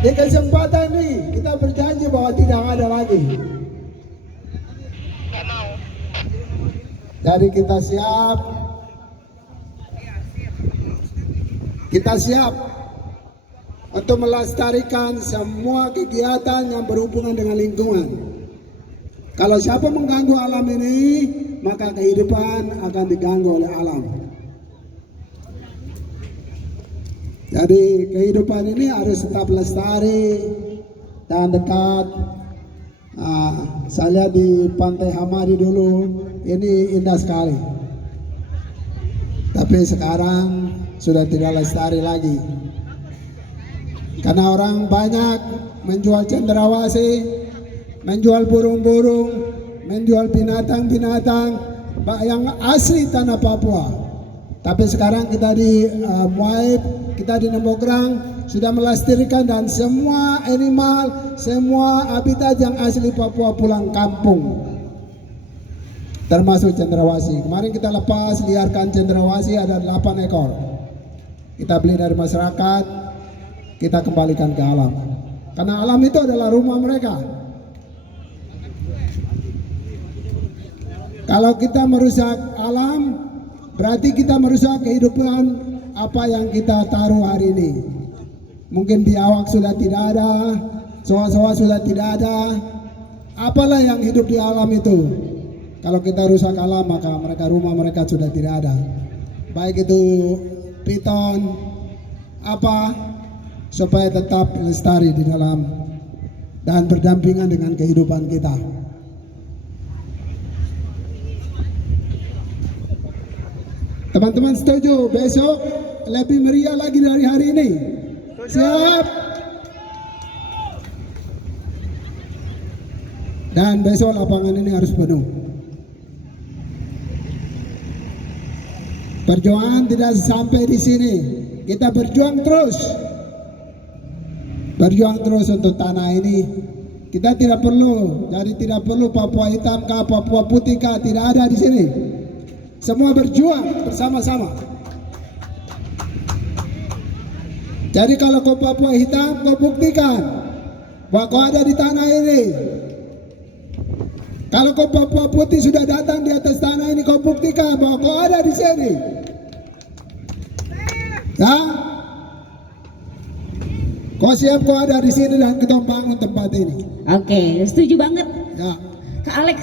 Di kesempatan ini kita berjanji bahwa tidak ada lagi. Jadi kita siap untuk melestarikan semua kegiatan yang berhubungan dengan lingkungan. Kalau siapa mengganggu alam ini, maka kehidupan akan diganggu oleh alam. Jadi kehidupan ini harus tetap lestari dan dekat. Saya lihat di Pantai Hamadi dulu, ini indah sekali. Tapi sekarang sudah tidak lestari lagi. Karena orang banyak menjual cendrawasih, menjual burung-burung, menjual binatang-binatang yang asli tanah Papua. Tapi sekarang kita di Muaib, kita di Nembograng sudah melestarikan dan semua animal, semua habitat yang asli Papua pulang kampung. Termasuk cendrawasih. Kemarin kita lepas liarkan cendrawasih ada 8 ekor. Kita beli dari masyarakat, kita kembalikan ke alam. Karena alam itu adalah rumah mereka. Kalau kita merusak alam, berarti kita merusak kehidupan apa yang kita taruh hari ini. Mungkin biawak sudah tidak ada, soa-soa sudah tidak ada. Apalah yang hidup di alam itu? Kalau kita rusak alam, maka rumah mereka sudah tidak ada. Baik itu piton, apa, supaya tetap lestari di dalam dan berdampingan dengan kehidupan kita. Teman-teman setuju besok lebih meriah lagi dari hari ini? Siap? Dan besok lapangan ini harus penuh. Perjuangan tidak sampai di sini. Kita berjuang terus. Berjuang terus untuk tanah ini. Kita tidak perlu, jadi tidak perlu Papua hitam kah, Papua putih kah, tidak ada di sini. Semua berjuang bersama-sama. Jadi kalau kau Papua hitam, kau buktikan bahwa kau ada di tanah ini. Kalau kau Papua putih sudah datang di atas tanah ini, kau buktikan bahwa kau ada di sini. Ya? Kau siap kau ada di sini dan kita bangun tempat ini. Oke, setuju banget. Ya. Kak Alex,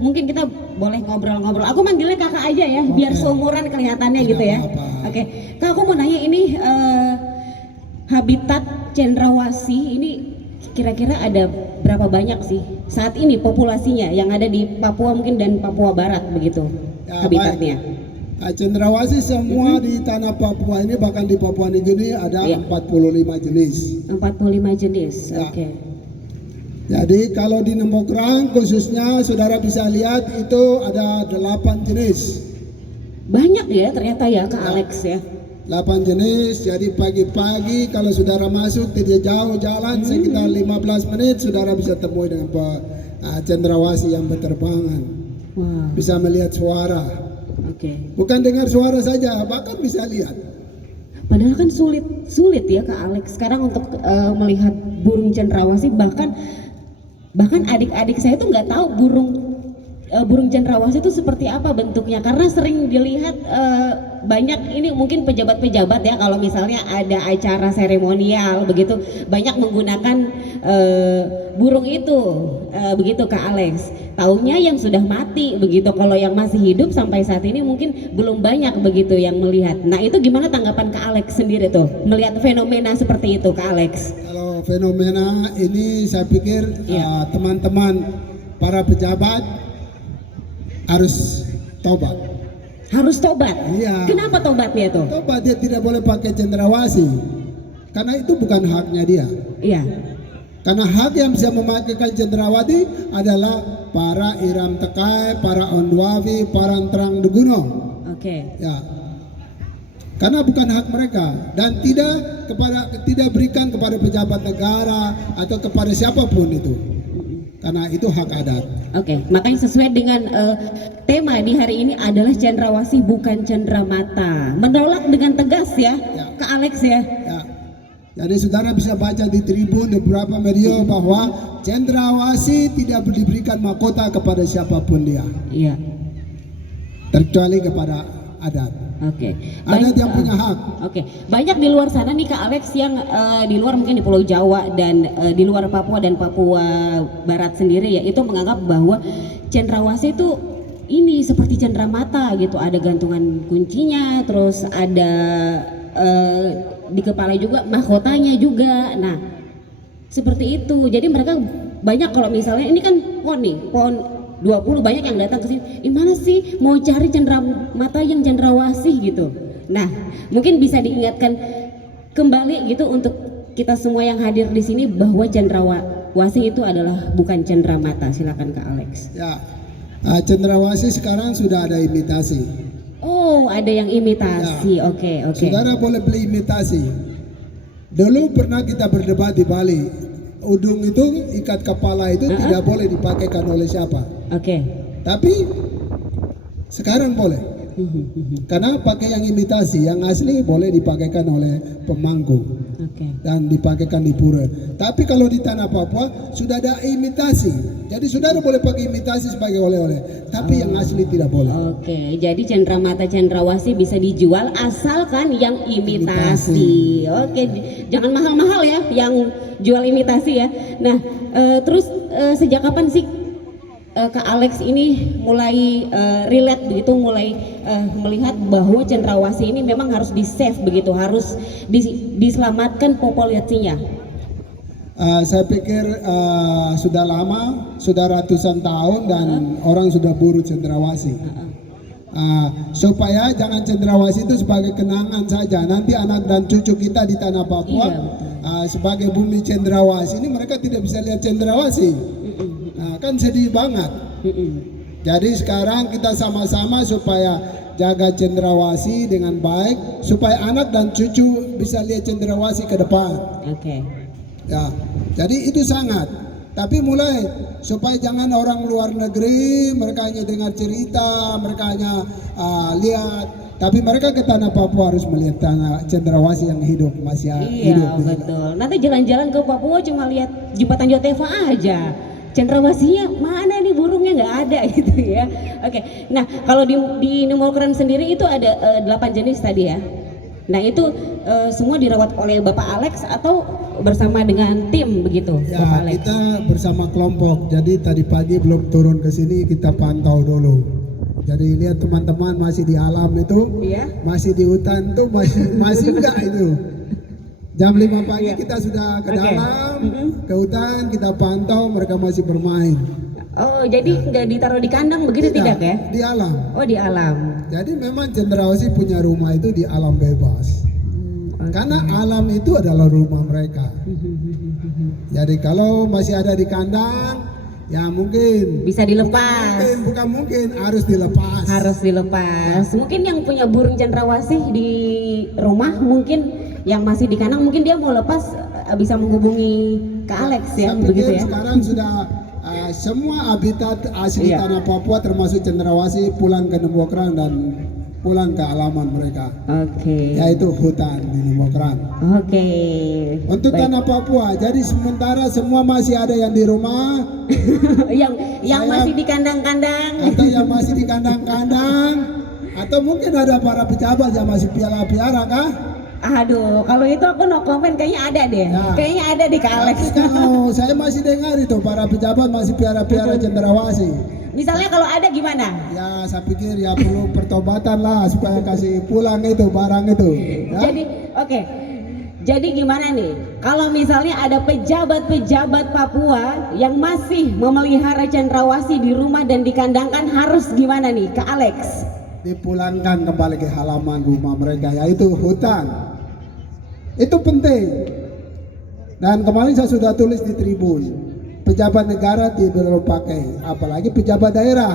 mungkin kita boleh ngobrol-ngobrol. Aku manggilnya kakak aja ya, biar seumuran kelihatannya Tidak gitu ya. apa-apa. Oke, Kak, aku mau nanya ini habitat cendrawasih ini kira-kira ada berapa banyak sih saat ini populasinya yang ada di Papua mungkin dan Papua Barat begitu Ya, habitatnya? Cendrawasih semua di tanah Papua ini, bahkan di Papua Nugini ada 45 jenis. 45 jenis, Ya. oke. Jadi kalau di Nembograng khususnya saudara bisa lihat itu ada 8 jenis. Banyak ya ternyata ya Kak Ya. Alex ya. 8 jenis, jadi pagi-pagi kalau saudara masuk tidak jauh jalan sekitar 15 menit saudara bisa temui dengan cendrawasih yang berterbangan. Wow. Bisa melihat suara. Oke. Bukan dengar suara saja, bahkan bisa lihat. Padahal kan sulit ya Kak Alex sekarang untuk melihat burung cendrawasih, bahkan adik-adik saya tuh nggak tahu burung cendrawasih itu seperti apa bentuknya, karena sering dilihat banyak ini mungkin pejabat-pejabat ya kalau misalnya ada acara seremonial begitu banyak menggunakan burung itu begitu Kak Alex. Taunya yang sudah mati begitu, kalau yang masih hidup sampai saat ini mungkin belum banyak begitu yang melihat. Nah itu gimana tanggapan Kak Alex sendiri tuh melihat fenomena seperti itu Kak Alex? Kalau fenomena ini saya pikir teman-teman para pejabat harus tobat. Harus tobat? Iya. Kenapa tobatnya tuh? Tobat, dia tidak boleh pakai cendrawasih karena itu bukan haknya dia. Iya. Karena hak yang bisa memakaikan cendrawasih adalah para Iram Tekai, para Ondwawi, para Terang Deguno. Oke. Ya. Karena bukan hak mereka dan tidak berikan kepada pejabat negara atau kepada siapapun itu. Karena itu hak adat. Oke, makanya sesuai dengan tema di hari ini adalah cendrawasih bukan cendramata. Menolak dengan tegas ya, Ya. Kak Alex ya. Ya. Jadi saudara bisa baca di Tribun di beberapa media bahwa cendrawasih tidak diberikan mahkota kepada siapapun dia, Iya. terkecuali kepada adat. Oke. Adat yang punya hak. Oke. Banyak di luar sana nih Kak Alex yang di luar mungkin di Pulau Jawa dan di luar Papua dan Papua Barat sendiri ya, itu menganggap bahwa cendrawasih itu ini seperti cenderamata gitu, ada gantungan kuncinya, terus ada di kepala juga mahkotanya juga. Nah, seperti itu. Jadi mereka banyak, kalau misalnya ini kan PON 20 banyak yang datang ke sini. Gimana sih mau cari cenderamata yang cendrawasih gitu. Nah, mungkin bisa diingatkan kembali gitu untuk kita semua yang hadir di sini bahwa cendrawasih itu adalah bukan cenderamata. Silakan Kak Alex. Ya, cendrawasih sekarang sudah ada imitasi. Oh, ada yang imitasi. Ya. Oke. Saudara boleh beli imitasi. Dulu pernah kita berdebat di Bali. Udung itu, ikat kepala itu tidak boleh dipakaikan oleh siapa. Oke. Tapi sekarang boleh. Karena pakai yang imitasi, yang asli boleh dipakaikan oleh pemangku dan dipakaikan di pura. Tapi kalau di tanah Papua sudah ada imitasi. Jadi saudara boleh pakai imitasi sebagai oleh-oleh, tapi yang asli tidak boleh. Oke, jadi cendramata cendrawasih bisa dijual asalkan yang imitasi. Oke, jangan mahal-mahal ya yang jual imitasi ya. Nah, terus sejak kapan sih Kak Alex ini mulai relate begitu, mulai melihat bahwa cendrawasih ini memang harus di save begitu, harus diselamatkan populasinya? Saya pikir sudah lama, sudah ratusan tahun dan orang sudah buru cendrawasih. Supaya jangan cendrawasih itu sebagai kenangan saja. Nanti anak dan cucu kita di tanah Papua sebagai bumi cendrawasih ini mereka tidak bisa lihat cendrawasih. Kan sedih banget. Jadi sekarang kita sama-sama supaya jaga cendrawasih dengan baik, supaya anak dan cucu bisa lihat cendrawasih ke depan. Oke. Ya, jadi itu sangat. Tapi mulai supaya jangan orang luar negeri mereka hanya dengar cerita, mereka hanya lihat, tapi mereka ke tanah Papua harus melihat tanah cendrawasih yang hidup, masih hidup. Iya betul. Nanti jalan-jalan ke Papua cuma lihat jembatan Jotefa aja. Cendrawasihnya mana nih, burungnya nggak ada gitu ya. Oke. Nah kalau di Numokran sendiri itu ada 8 jenis tadi ya. Nah itu semua dirawat oleh Bapak Alex atau bersama dengan tim begitu? Ya, Bapak Alex? kita bersama kelompok. Jadi tadi pagi belum turun ke sini, kita pantau dulu. Jadi lihat teman-teman masih di alam itu, masih di hutan tuh masih enggak itu. Jam 5 pagi kita sudah ke dalam, ke hutan, kita pantau mereka masih bermain. Oh, jadi nggak ditaruh di kandang begitu tidak ya? Di alam. Oh, di alam. Jadi memang cendrawasih punya rumah itu di alam bebas. Karena alam itu adalah rumah mereka. Jadi kalau masih ada di kandang, ya mungkin bisa dilepas. Bukan mungkin, harus dilepas. Harus dilepas. Mungkin yang punya burung cendrawasih di rumah, mungkin yang masih di kandang, mungkin dia mau lepas bisa menghubungi Kak Alex ya, begitu ya. Sekarang sudah semua habitat asli tanah Papua termasuk cendrawasih pulang ke Numokran dan pulang ke alaman mereka. Yaitu hutan di Numokran. Untuk tanah Papua, jadi sementara semua masih ada yang di rumah, yang masih di kandang-kandang, atau yang masih di kandang-kandang, atau mungkin ada para pejabat yang masih piara-piara kah? Aduh, kalau itu aku no comment, kayaknya ada deh. Kayaknya ada di Kak Alex. Kalau saya masih dengar itu para pejabat masih piara-piara cendrawasih. Misalnya kalau ada gimana? Ya saya pikir ya perlu pertobatan lah supaya kasih pulang itu barang itu. Ya? Jadi Jadi gimana nih? Kalau misalnya ada pejabat-pejabat Papua yang masih memelihara cendrawasih di rumah dan dikandangkan, harus gimana nih Kak Alex? Dipulangkan kembali ke halaman rumah mereka, yaitu hutan. Itu penting. Dan kemarin saya sudah tulis di Tribun, pejabat negara tidak boleh pakai, apalagi pejabat daerah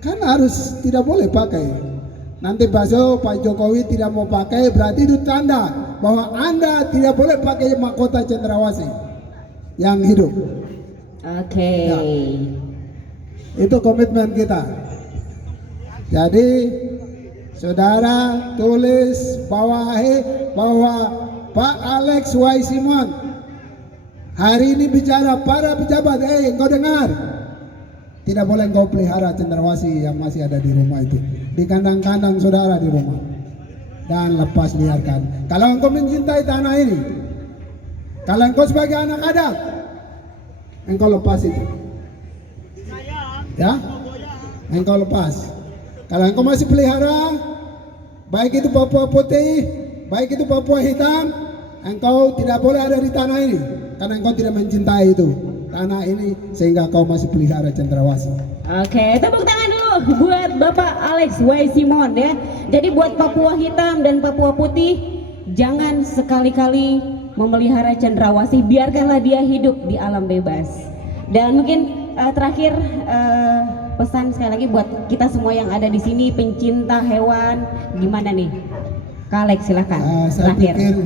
kan harus tidak boleh pakai. Nanti besok Pak Jokowi tidak mau pakai, berarti itu tanda bahwa Anda tidak boleh pakai mahkota cendrawasih yang hidup. Ya. Itu komitmen kita. Jadi saudara tulis bawahi bahwa Pak Alex Y. Simon hari ini bicara para pejabat, engkau dengar, tidak boleh engkau pelihara cendrawasih yang masih ada di rumah itu, di kandang-kandang saudara di rumah, dan lepas liarkan. Kalau engkau mencintai tanah ini, kalau engkau sebagai anak adat, engkau lepas itu, ya, engkau lepas. Kalau engkau masih pelihara, baik itu Papua Putih, baik itu Papua Hitam, engkau tidak boleh ada di tanah ini, karena engkau tidak mencintai itu tanah ini, sehingga kau masih pelihara cendrawasih. Oke, tepuk tangan dulu buat Bapak Alex Y. Simon ya. Jadi buat Papua Hitam dan Papua Putih, jangan sekali-kali memelihara cendrawasih, biarkanlah dia hidup di alam bebas. Dan mungkin terakhir pesan sekali lagi buat kita semua yang ada di sini, pencinta hewan, gimana nih? Kak Alex silakan. Saya pikir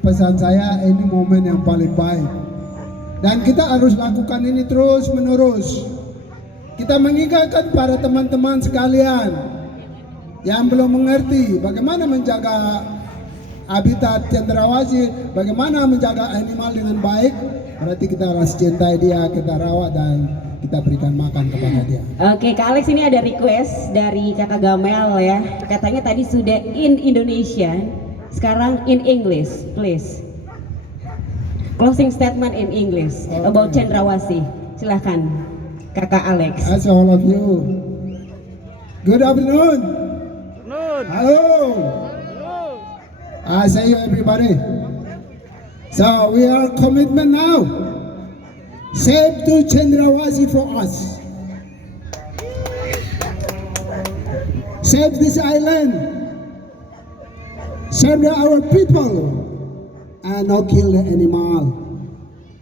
pesan saya, ini momen yang paling baik, dan kita harus lakukan ini terus menerus. Kita mengingatkan para teman-teman sekalian yang belum mengerti bagaimana menjaga habitat cendrawasih, bagaimana menjaga animal dengan baik. Berarti kita harus cintai dia, kita rawat, dan kita berikan makan kepada dia. Oke, Kak Alex, ini ada request dari Kakak Gamel ya. Katanya tadi sudah in Indonesia, sekarang in English, please. Closing statement in English about cendrawasih. Silahkan, Kakak Alex. As all of you, good afternoon. Hello. I say you everybody. So we are commitment now. Save to cendrawasih for us. Save this island. Save our people. And not kill the animal.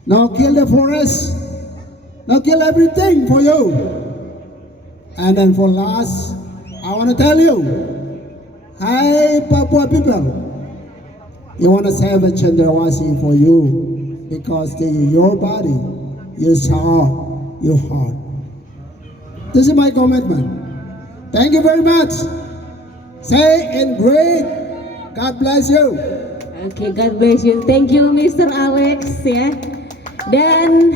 Not kill the forest. Not kill everything for you. And then for last, I want to tell you, hi Papua people. You want to save a cendrawasih for you, because they your body, your soul, your heart. This is my commitment. Thank you very much. Say and great. God bless you. Oke, God bless you. Thank you Mr. Alex ya. Dan